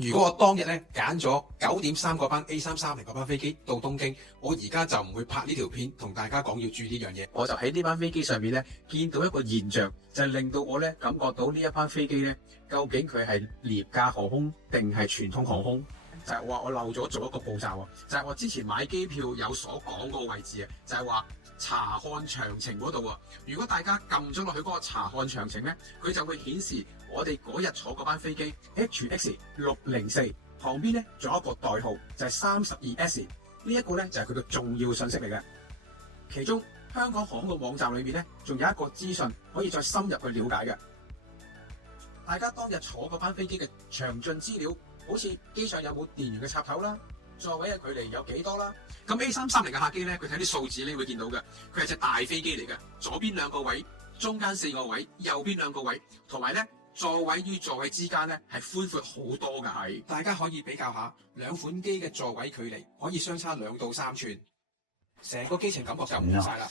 如果我當日咧揀咗9:3嗰班 A330嗰班飛機到東京，我而家就唔會拍呢條片同大家講要注意呢樣嘢。我就喺呢班飛機上面咧見到一個現象，就係令到我咧感覺到呢一班飛機咧究竟佢係廉價航空定係傳統航空？就係話我漏咗做一個步驟啊！就係我之前買機票有所講嗰個位置啊，就係話查看詳情嗰度啊。如果大家撳咗落去嗰個查看詳情咧，佢就會顯示我哋嗰日坐嗰班飛機 HX604旁邊咧仲有一個代號就係32S，呢一個咧就係佢嘅重要信息嚟嘅。其中香港航空嘅網站裏面咧仲有一個資訊可以再深入去了解嘅。大家當日坐嗰班飛機嘅詳盡資料，好似機上有冇電源嘅插頭啦，座位嘅距離有幾多啦。咁 A330嘅客機咧，佢睇啲數字你會見到嘅，佢係隻大飛機嚟嘅，左邊2個位，中間4個位，右邊2個位，同埋咧座位與座位之間咧係寬闊好多嘅係。大家可以比較下兩款機嘅座位距離，可以相差2到3寸，成個機程感覺就唔同晒啦。